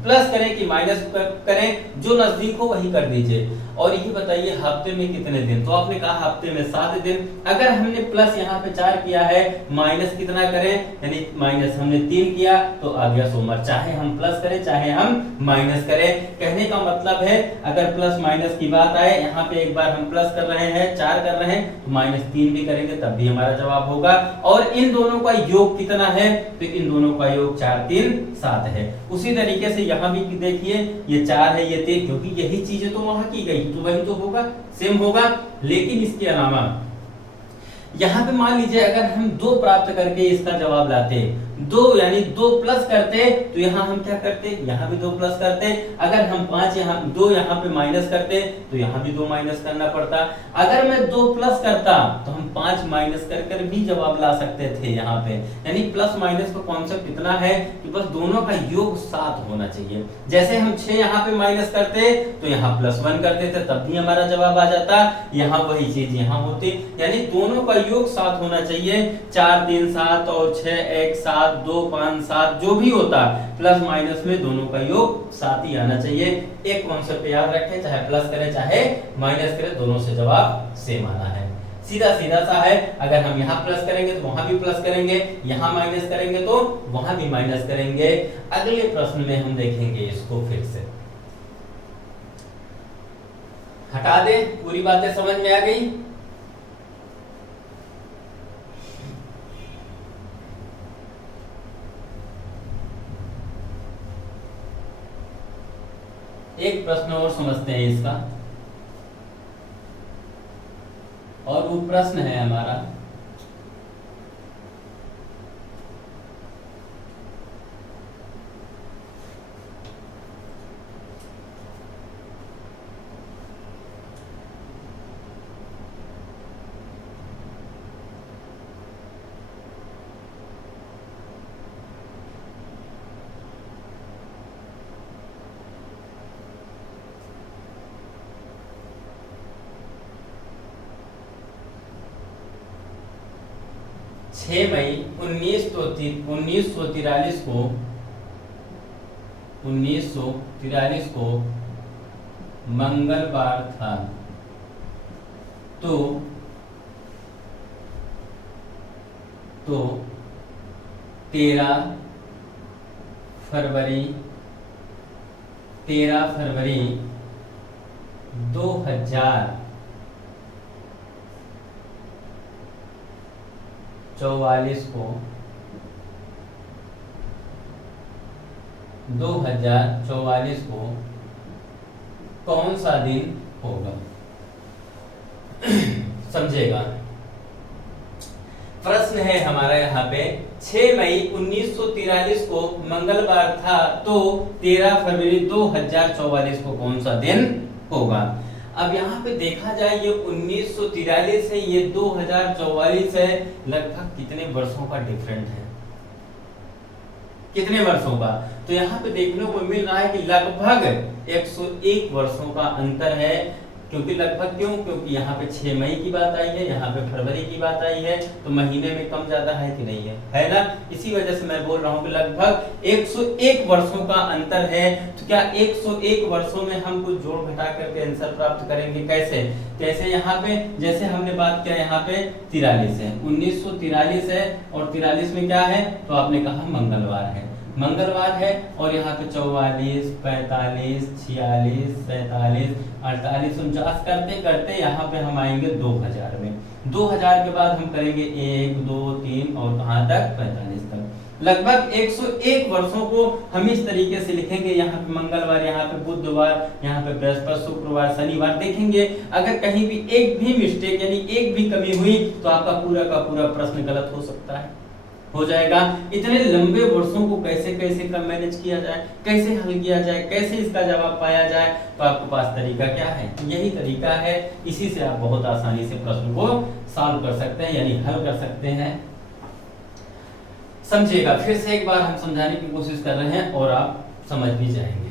प्लस करें कि माइनस करें, जो नजदीक हो वही कर दीजिए। और ये बताइए हफ्ते में कितने दिन? तो आपने कहा हफ्ते में 7 दिन। अगर हमने प्लस यहाँ पे 4 किया है, माइनस कितना करें? यानी माइनस हमने 3 किया तो आ गया सोमवार। चाहे हम प्लस करें चाहे हम माइनस करें, कहने का मतलब है अगर प्लस माइनस की बात आए, यहाँ पे एक बार हम प्लस कर रहे हैं 4 कर रहे हैं तो -3 भी करेंगे तब भी हमारा जवाब होगा। और इन दोनों का योग कितना है? तो इन दोनों का योग 4 3 7 है। उसी तरीके से यहाँ भी देखिए ये 4 है, ये 3, क्योंकि यही चीजें तो वहां की गई तो वही तो होगा, सेम होगा। लेकिन इसके अलावा यहाँ पे मान लीजिए अगर हम 2 प्राप्त करके इसका जवाब लाते, 2 यानी 2 प्लस करते तो यहाँ हम क्या करते? यहाँ भी 2 प्लस करते। अगर हम 5 यहाँ 2 यहाँ पे माइनस करते तो यहाँ भी 2 माइनस करना पड़ता। अगर मैं 2 प्लस करता तो हम 5 माइनस कर भी जवाब ला सकते थे यहाँ पे। यानी प्लस माइनस का कॉन्सेप्ट इतना है कि बस दोनों का योग 7 होना चाहिए। जैसे हम 6 यहाँ पे माइनस करते तो यहाँ +1 करते थे तब भी हमारा जवाब आ जाता, यहाँ वही चीज यहाँ होती। यानी दोनों का योग 7 होना चाहिए। 4 3 7 और 6 1 7 2 5 7 जो भी होता प्लस माइनस में दोनों का योग 7 ही आना चाहिए। एक कॉन्सेप्ट याद रखें, चाहे प्लस करें चाहे माइनस करें दोनों से जवाब सेम आना है। सीधा सीधा सा है। अगर हम यहाँ प्लस करेंगे तो वहां भी प्लस करेंगे, यहाँ माइनस करेंगे तो वहां भी माइनस करेंगे। अगले प्रश्न में हम देखेंगे इसको फिर से। हटा दे, पूरी बातें समझ में आ गई? एक एक प्रश्न और समझते हैं इसका, और वो प्रश्न है हमारा, छह मई 1943 को मंगलवार था। तो 13 फरवरी 2044 को कौन सा दिन होगा? समझेगा, प्रश्न है हमारा यहाँ पे 6 मई 1943 को मंगलवार था, तो 13 फरवरी 2044 को कौन सा दिन होगा? अब यहाँ पे देखा जाए ये 1943 है, ये 2044 है, लगभग कितने वर्षों का डिफरेंट है? कितने वर्षों का? तो यहाँ पे देखने को मिल रहा है कि लगभग 101 वर्षों का अंतर है। क्योंकि लगभग क्यों? क्योंकि यहाँ पे 6 मई की बात आई है, यहाँ पे फरवरी की बात आई है, तो महीने में कम ज्यादा है कि नहीं है ना? इसी वजह से मैं बोल रहा हूँ कि लगभग 101 वर्षों का अंतर है। तो क्या 101 वर्षों में हम कुछ जोड़ घटा करके आंसर प्राप्त करेंगे? कैसे यहाँ पे जैसे हमने बात किया, यहाँ पे 43 है, 1943 है, और 43 में क्या है? तो आपने कहा मंगलवार है, और यहाँ पे 44, 45, 46, 47, 48, 49 करते करते यहाँ पे हम आएंगे 2000 में। 2000 के बाद हम करेंगे 1, 2, 3 और कहाँ तक? 45 तक। लगभग 101 वर्षों को हम इस तरीके से लिखेंगे। यहाँ पे मंगलवार, यहाँ पे बुधवार, यहाँ पे बृहस्पति, शुक्रवार, शनिवार देखेंगे। अगर कहीं भी एक भी मिस्टेक यानी एक भी कमी हुई तो आपका पूरा का पूरा प्रश्न गलत हो सकता है, हो जाएगा। इतने लंबे वर्षों को कैसे कब मैनेज किया जाए, कैसे हल किया जाए, कैसे इसका जवाब पाया जाए? तो आपके पास तरीका क्या है? यही तरीका है। इसी से आप बहुत आसानी से प्रश्न को सॉल्व कर सकते हैं, यानी हल कर सकते हैं। समझिएगा, फिर से एक बार हम समझाने की कोशिश कर रहे हैं और आप समझ भी जाएंगे।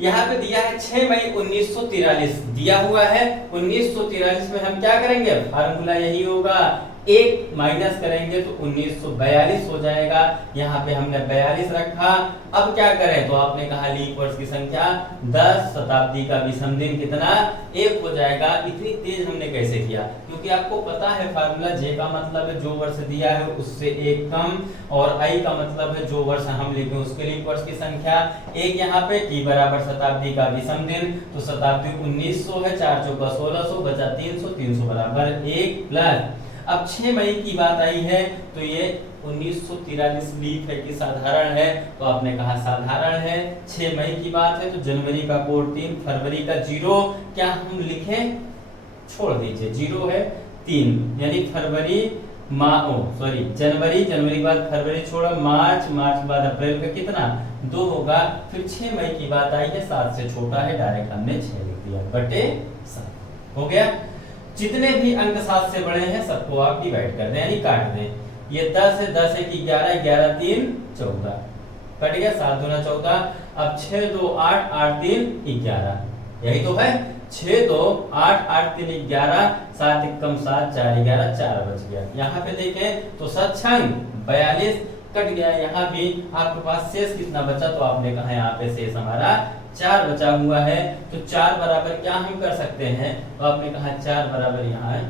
यहाँ पे दिया है 6 मई 1943 दिया हुआ है। 1943 में हम क्या करेंगे? फार्मूला यही होगा, 1 माइनस करेंगे तो 1942 हो जाएगा। यहाँ पे हमने 42 रखा। अब क्या करें? तो आपने कहा लीप वर्ष की संख्या 10, शताब्दी का विषम दिन कितना? 1 हो जाएगा। इतनी तेज हमने कैसे किया? क्योंकि आपको पता है फार्मूला, जे का मतलब है जो वर्ष दिया है उससे 1 कम, और आई का मतलब है जो वर्ष हम लिखे उसके लीप वर्ष की संख्या। 1 यहाँ पे टी बराबर शताब्दी का विषम दिन, तो शताब्दी 1900 है, 4 चौका 1600 बचा 300, 300 बराबर 1 प्लस। अब 6 मई की बात आई है तो ये 1943 लीप है कि साधारण है? तो आपने कहा साधारण है। 6 मई की बात है तो जनवरी का कोड 3, फरवरी का 0, क्या हम लिखें? छोड़ दीजिए, 0 है 3, यानी फरवरी जनवरी के बाद फरवरी छोड़ा, मार्च के बाद अप्रैल का कितना? 2 होगा। फिर 6 मई की बात आई है, 7 से छोटा है, डायरेक्ट हमने 6 लिख दिया, बटे 7 हो गया। जितने भी अंक 7 से बड़े हैं सबको आप डिवाइड कर दें, यानी काट दें। ये 10 है, 10 1 11, 11 3 14, कट गया, 7 दूना 14। अब 6 2 8, 8 3 11, यही तो है। 6 2 8, 8 3 11, 7 1 कम 7, 4 11, 4 बच गया। यहाँ पे देखें तो 7 6 42 कट गया। यहाँ भी आपके पास शेष कितना बचा? तो आपने कहा यहाँ पे शेष हमारा 4 बचा हुआ है। तो 4 बराबर क्या हम कर सकते हैं? तो आपने कहा 4 बराबर यहाँ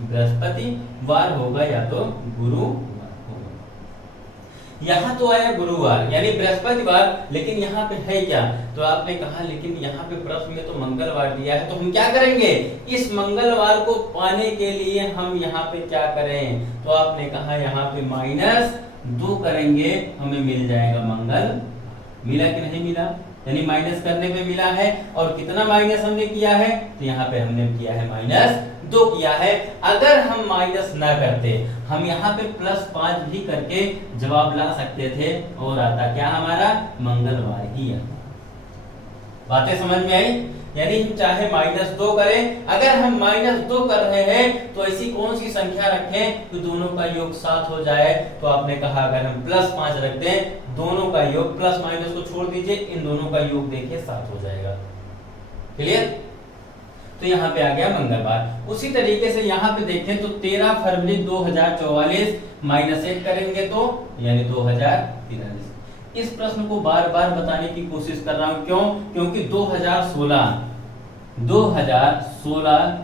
बृहस्पतिवार होगा या तो गुरुवार होगा। यहाँ तो आया गुरुवार यानी बृहस्पतिवार, लेकिन यहाँ पे है क्या? तो आपने कहा लेकिन यहाँ पे प्रश्न में तो मंगलवार दिया है, तो हम क्या करेंगे? इस मंगलवार को पाने के लिए हम यहाँ पे क्या करें? तो आपने कहा यहाँ पे -2 करेंगे, हमें मिल जाएगा मंगल। मिला कि नहीं मिला? यानी माइनस करने पे मिला है। और कितना माइनस हमने किया है, तो यहाँ पे हमने किया है -2 किया है। अगर हम माइनस ना करते, हम यहाँ पे +5 भी करके जवाब ला सकते थे और आता क्या हमारा मंगलवार ही आता। बातें समझ में आई? यानी हम चाहे -2 करें, अगर हम -2 कर रहे हैं तो ऐसी कौन सी संख्या रखें कि दोनों का योग 7 हो जाए। तो आपने कहा अगर हम +5 रख दें, दोनों का योग प्लस माइनस को छोड़ दीजिए, इन दोनों का योग देखिए 7 हो जाएगा। क्लियर? तो यहाँ पे आ गया मंगलवार। उसी तरीके से यहाँ पे देखें तो 13 फरवरी 2044 -1 करेंगे तो यानी 2043। इस प्रश्न को बार बार बताने की कोशिश कर रहा हूं, क्यों? क्योंकि 2016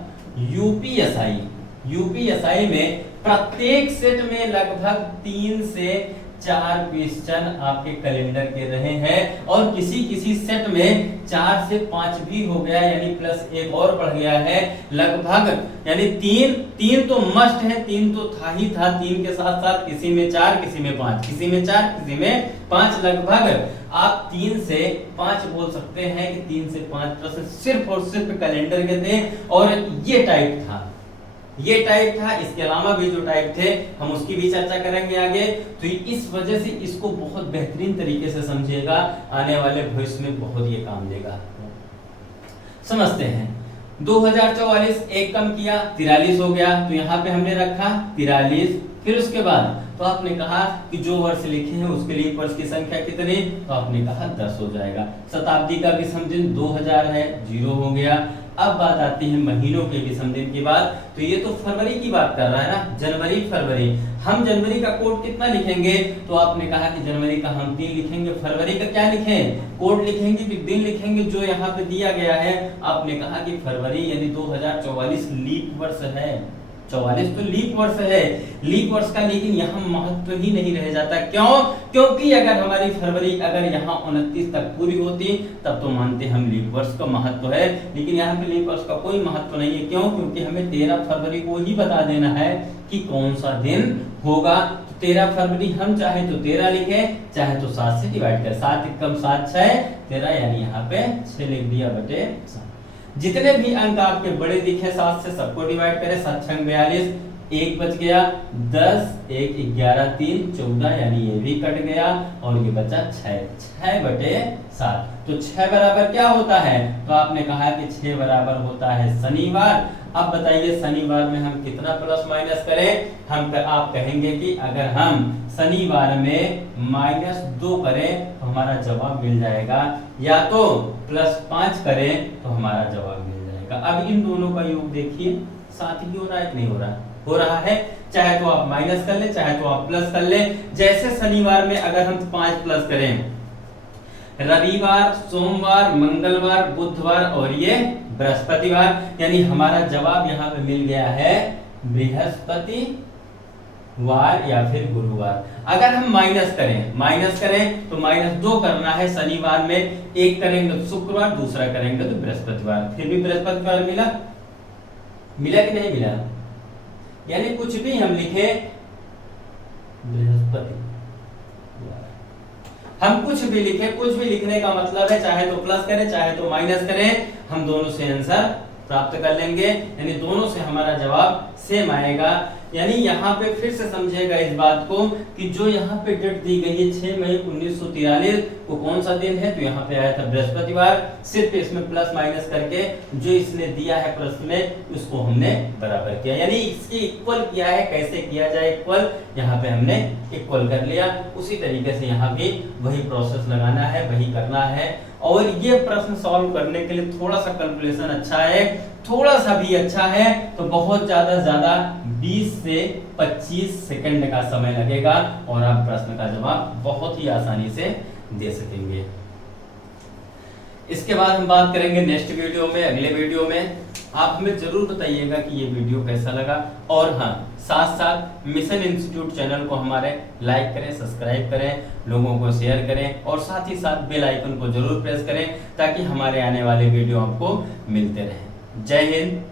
यूपीएसआई में प्रत्येक सेट में लगभग 3 से 4 क्वेश्चन आपके कैलेंडर के रहे हैं, और किसी किसी सेट में 4 से 5 भी हो गया, यानी +1 और बढ़ गया है लगभग। यानी 3 तो मस्ट है, 3 तो था ही था, 3 के साथ साथ किसी में 4, किसी में 5, किसी में 4, किसी में 5, लगभग आप 3 से 5 बोल सकते हैं कि 3 से 5 प्रश्न सिर्फ और सिर्फ कैलेंडर के थे। और ये टाइप था, इसके अलावा भी जो टाइप थे हम उसकी भी चर्चा करेंगे आगे। तो इस वजह से इसको बहुत बेहतरीन तरीके से समझिएगा, आने वाले भविष्य में बहुत ये काम देगा। समझते हैं। 2044 एक कम किया 43 हो गया, तो यहाँ पे हमने रखा 43। फिर उसके बाद तो आपने कहा कि जो वर्ष लिखे हैं उसके लिए वर्ष की संख्या कितनी, तो आपने कहा 10 हो जाएगा। शताब्दी का विषम दिन 2000 है, 0 हो गया। अब बात आती है महीनों के विषम दिन की बात। तो ये तो फरवरी की बात कर रहा है ना, जनवरी फरवरी। हम जनवरी का कोड कितना लिखेंगे, तो आपने कहा कि जनवरी का हम 3 लिखेंगे। फरवरी का क्या लिखें, कोड लिखेंगे कि दिन लिखेंगे जो यहाँ पे दिया गया है। आपने कहा कि फरवरी यानी 2044 लीप वर्ष है, 44 तो लीप वर्ष है, लीप वर्ष का लेकिन यहाँ महत्व ही नहीं रह जाता। क्यों? क्योंकि अगर हमारी फरवरी अगर यहाँ 29 तक पूरी होती तब तो मानते हम लीप वर्ष का महत्व है, लेकिन यहाँ पे लीप वर्ष का कोई महत्व नहीं है। क्यों? क्योंकि हमें 13 फरवरी को ही बता देना है कि कौन सा दिन होगा। तो 13 फरवरी हम चाहे तो 13 लिखें, चाहे तो 7 से डिवाइड करें। 7 × 7 6, 13 यानी यहाँ पे 6 लिख दिया बटे 7। जितने भी अंक आपके बड़े दिखे 7 से सबको डिवाइड करें। 7 × 6 42, 1 बच गया, 10 1 11 3 14, यानी ये भी कट गया और ये बचा 6 बटे 7। तो 6 बराबर क्या होता है, तो आपने कहा कि 6 बराबर होता है शनिवार। अब बताइए शनिवार में हम कितना प्लस माइनस करें। आप कहेंगे कि अगर हम शनिवार में -2 करें तो हमारा जवाब मिल जाएगा, या तो +5 करें तो हमारा जवाब मिल जाएगा। अब इन दोनों का योग देखिए, साथ ही हो रहा है कि नहीं हो रहा, हो रहा है। चाहे तो आप माइनस कर ले, चाहे तो आप प्लस कर ले। जैसे शनिवार में अगर हम 5 प्लस करें, रविवार, सोमवार, मंगलवार, बुधवार और ये बृहस्पतिवार, यानी हमारा जवाब यहाँ पे मिल गया है बृहस्पतिवार या फिर गुरुवार। अगर हम माइनस करें तो -2 करना है शनिवार में, एक करेंगे तो शुक्रवार, दूसरा करेंगे तो बृहस्पतिवार। फिर भी बृहस्पतिवार मिला कि नहीं मिला, यानी कुछ भी हम लिखे बृहस्पति, हम कुछ भी लिखे, कुछ भी लिखने का मतलब है चाहे तो प्लस करें चाहे तो माइनस करें, हम दोनों से आंसर प्राप्त कर लेंगे, यानी दोनों से हमारा जवाब सेम आएगा। यानी यहाँ पे फिर से समझेगा इस बात को कि जो यहाँ पे डेट दी गई है 6 मई 1943 को कौन सा दिन है, तो यहाँ पे आया था बृहस्पतिवार। सिर्फ इसमें प्लस माइनस करके जो इसने दिया है प्रश्न में उसको हमने बराबर किया, यानी इसकी इक्वल किया है। कैसे किया जाए इक्वल, यहाँ पे हमने इक्वल कर लिया। उसी तरीके से यहाँ भी वही प्रोसेस लगाना है, वही करना है। और ये प्रश्न सॉल्व करने के लिए थोड़ा सा कैलकुलेशन अच्छा है, थोड़ा सा भी अच्छा है तो बहुत ज्यादा 20 से 25 सेकंड का समय लगेगा और आप प्रश्न का जवाब बहुत ही आसानी से दे सकेंगे। इसके बाद हम बात करेंगे नेक्स्ट वीडियो में, अगले वीडियो में। आप हमें जरूर बताइएगा कि ये वीडियो कैसा लगा। और हाँ, साथ साथ मिशन इंस्टीट्यूट चैनल को हमारे लाइक करें, सब्सक्राइब करें, लोगों को शेयर करें और साथ ही साथ बेल आइकन को जरूर प्रेस करें ताकि हमारे आने वाले वीडियो आपको मिलते रहें। जय हिंद।